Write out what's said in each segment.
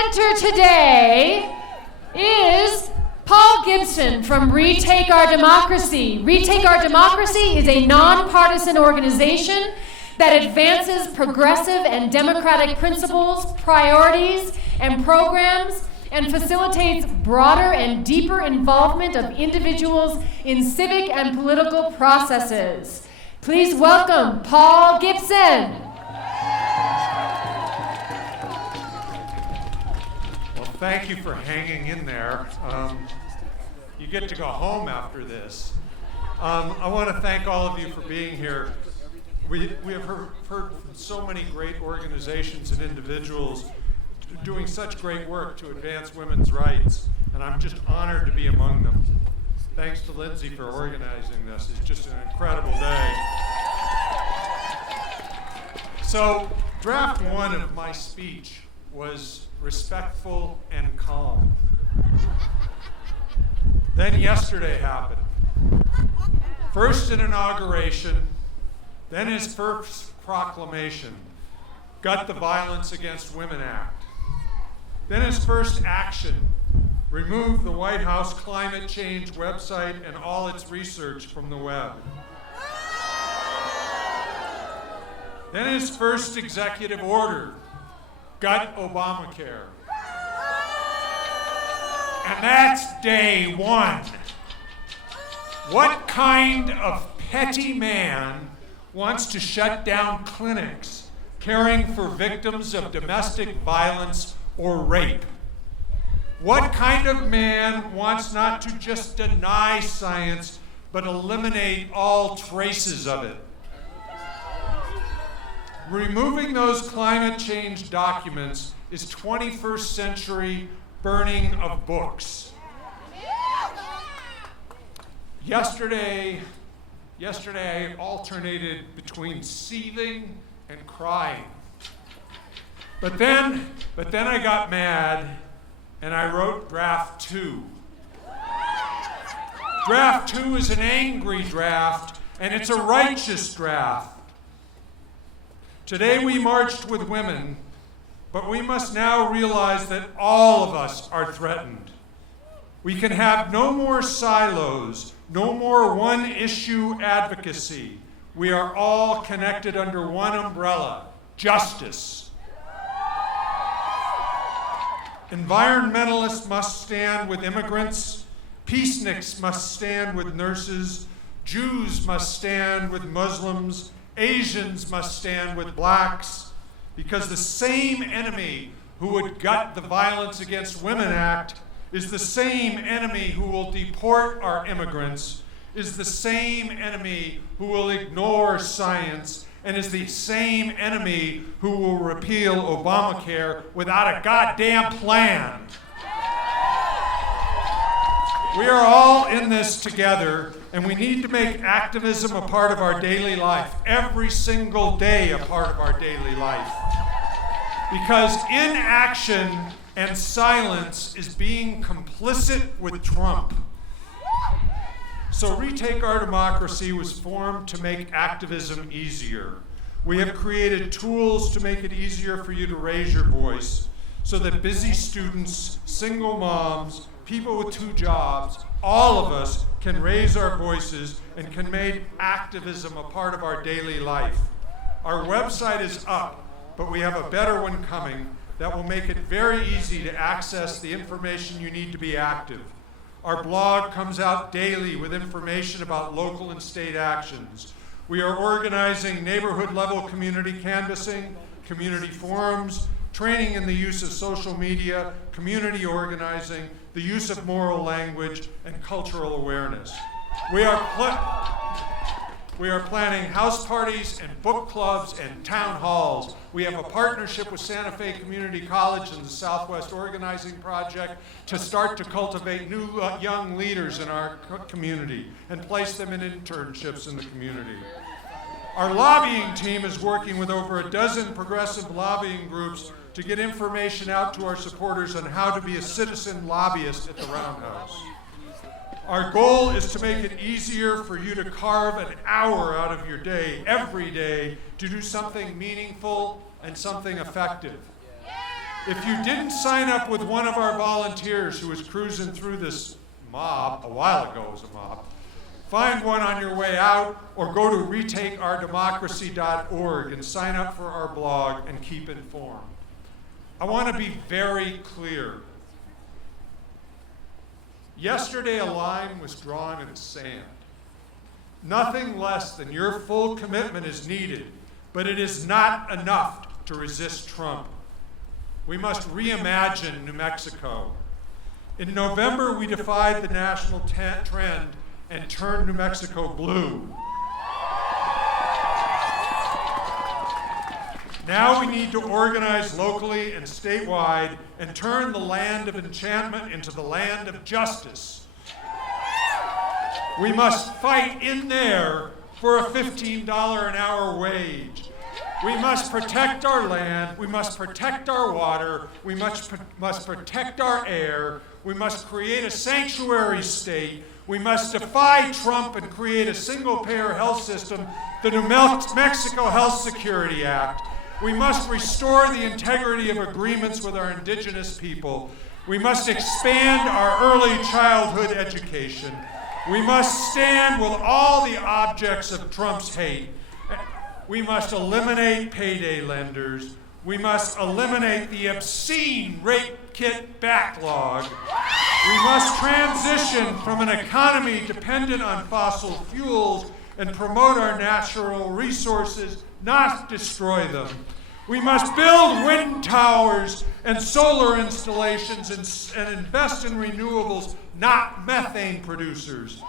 presenter today is Paul Gibson from Retake Our Democracy. Retake Our Democracy is a nonpartisan organization that advances progressive and democratic principles, priorities, and programs, and facilitates broader and deeper involvement of individuals in civic and political processes. Please welcome Paul Gibson. Well, thank you for hanging in there. You get to go home after this. I want to thank all of you for being here. We have heard from so many great organizations and individuals doing such great work to advance women's rights, and I'm just honored to be among them. Thanks to Lindsay for organizing this. It's just an incredible day. So, draft one of my speech was respectful and calm. Then yesterday happened. First an inauguration, then his first proclamation, Gut the Violence Against Women Act. Then his first action, remove the White House climate change website and all its research from the web. Then his first executive order, gut Obamacare. And that's day one. What kind of petty man wants to shut down clinics caring for victims of domestic violence or rape? What kind of man wants not to just deny science, but eliminate all traces of it? Removing those climate change documents is 21st century burning of books. Yesterday I alternated between seething and crying. But then I got mad and I wrote draft two. Draft two is an angry draft and it's a righteous draft. Today we marched with women, but we must now realize that all of us are threatened. We can have no more silos, no more one-issue advocacy. We are all connected under one umbrella, justice. Environmentalists must stand with immigrants. Peaceniks must stand with nurses. Jews must stand with Muslims. Asians must stand with blacks. Because the same enemy who would gut the Violence Against Women Act is the same enemy who will deport our immigrants, is the same enemy who will ignore science, and is the same enemy who will repeal Obamacare without a goddamn plan. We are all in this together, and we need to make activism a part of our daily life, every single day a part of our daily life. Because inaction and silence is being complicit with Trump. So Retake Our Democracy was formed to make activism easier. We have created tools to make it easier for you to raise your voice so that busy students, single moms, people with 2 jobs, all of us can raise our voices and can make activism a part of our daily life. Our website is up, but we have a better one coming that will make it very easy to access the information you need to be active. Our blog comes out daily with information about local and state actions. We are organizing neighborhood-level community canvassing, community forums, training in the use of social media, community organizing, the use of moral language, and cultural awareness. We are planning house parties and book clubs and town halls. We have a partnership with Santa Fe Community College and the Southwest Organizing Project to start to cultivate new young leaders in our community and place them in internships in the community. Our lobbying team is working with over a dozen progressive lobbying groups to get information out to our supporters on how to be a citizen lobbyist at the Roundhouse. Our goal is to make it easier for you to carve an hour out of your day, every day, to do something meaningful and something effective. If you didn't sign up with one of our volunteers who was cruising through this mob, a while ago it was a mob, find one on your way out or go to retakeourdemocracy.org and sign up for our blog and keep informed. I want to be very clear. Yesterday, a line was drawn in the sand. Nothing less than your full commitment is needed, but it is not enough to resist Trump. We must reimagine New Mexico. In November, we defied the national trend and turned New Mexico blue. Now we need to organize locally and statewide and turn the land of enchantment into the land of justice. We must fight in there for a $15 an hour wage. We must protect our land, we must protect our water, we must protect our air, we must create a sanctuary state, we must defy Trump and create a single-payer health system, the New Mexico Health Security Act. We must restore the integrity of agreements with our indigenous people. We must expand our early childhood education. We must stand with all the objects of Trump's hate. We must eliminate payday lenders. We must eliminate the obscene rape kit backlog. We must transition from an economy dependent on fossil fuels and promote our natural resources, not destroy them. We must build wind towers and solar installations and invest in renewables, not methane producers.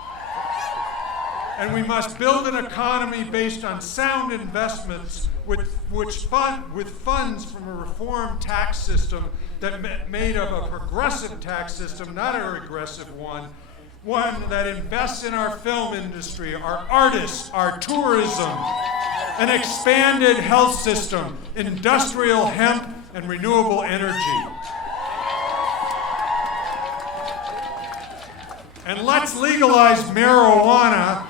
And we must build an economy based on sound investments with funds from a reformed tax system that made of a progressive tax system, not a regressive one that invests in our film industry, our artists, our tourism, an expanded health system, industrial hemp, and renewable energy. And let's legalize marijuana,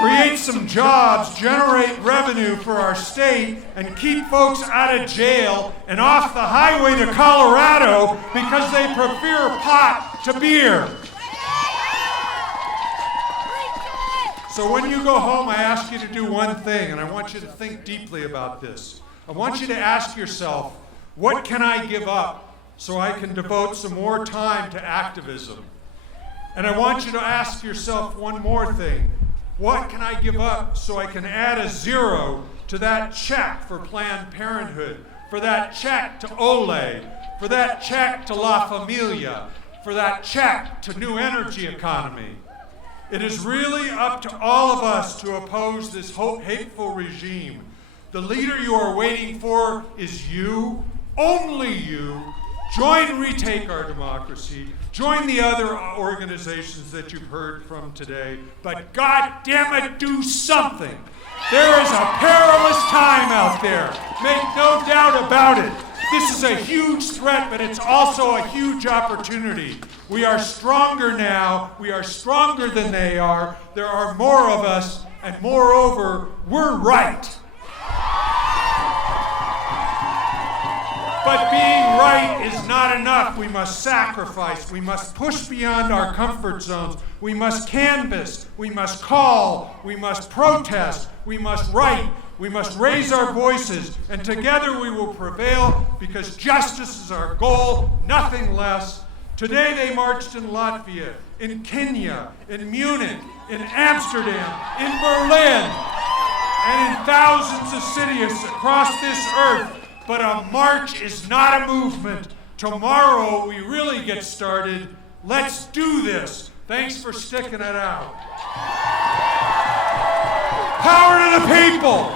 create some jobs, generate revenue for our state, and keep folks out of jail and off the highway to Colorado because they prefer pot to beer. So when you go home, I ask you to do one thing, and I want you to think deeply about this. I want you to ask yourself, what can I give up so I can devote some more time to activism? And I want you to ask yourself one more thing. What can I give up so I can add a zero to that check for Planned Parenthood, for that check to Olay, for that check to La Familia, for that check to New Energy Economy? It is really up to all of us to oppose this hateful regime. The leader you are waiting for is you, only you. Join Retake Our Democracy. Join the other organizations that you've heard from today. But God damn it, do something. There is a perilous time out there. Make no doubt about it. This is a huge threat, but it's also a huge opportunity. We are stronger now. We are stronger than they are. There are more of us, and moreover, we're right. But being right is not enough. We must sacrifice. We must push beyond our comfort zones. We must canvass. We must call. We must protest. We must write. We must raise our voices. And together we will prevail because justice is our goal, nothing less. Today they marched in Latvia, in Kenya, in Munich, in Amsterdam, in Berlin, and in thousands of cities across this earth. But a march is not a movement. Tomorrow we really get started. Let's do this. Thanks for sticking it out. Power to the people!